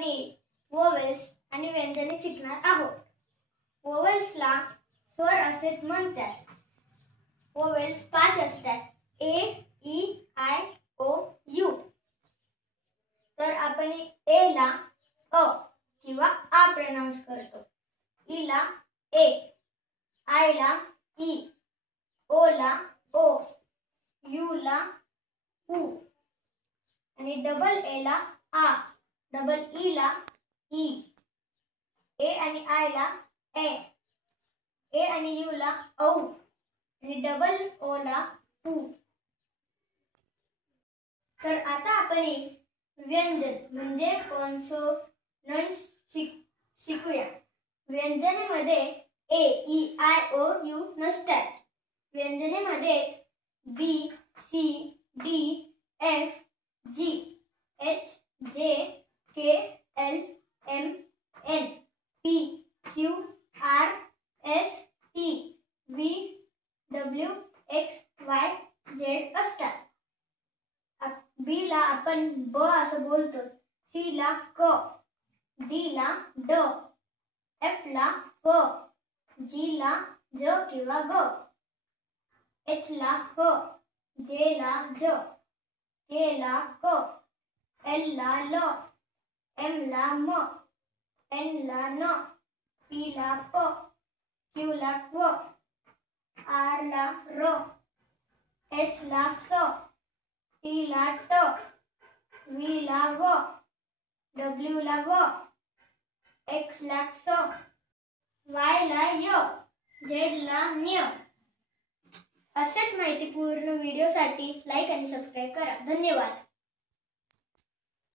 आपण वोवेल्स आणि व्यंजने शिकणार आहोत। वोवेल्सला स्वर असे म्हणतात। वोवेल्स 5 असतात, ए, ई, आय, ओ, यू। तर आपण ए ला अ किंवा आ प्रोनाउन्स करतो, ई ला ए, आय ला ई, ओ ला ओ, यू ला उ आणि डबल ए ला आ, डबल ई ला ई, ए आणि आय ला ए, ए आणि यू ला औ आणि डबल ओ ला उ। तर आता आपण व्यंजन म्हणजे कॉन्सोनंट्स शिकूया। व्यंजनेमध्ये A, E, I, O, U नसतात। व्यंजनेमध्ये B, C, D, F, G, H, J, K, L, M, N, P, Q, R, S, T, V, W, X, Y, Z असतात। बी ला आपण ब असं बोलतो, सी ला क, डी ला ड, एफ ला फ, जी ला ज किंवा ग, एच ला ह, जे ला ज, के ला क, एल ला ल, एम ला म, एन ला न, पी ला प, क्यू ला क्व, आर ला र, एस ला स, टी ला ट, व्ही ला व, डब्ल्यू ला व, एक्स ला क्स, वाय ला य, झेड ला न्य। असेच माहितीपूर्ण व्हिडिओसाठी लाईक आणि सबस्क्राईब करा। धन्यवाद।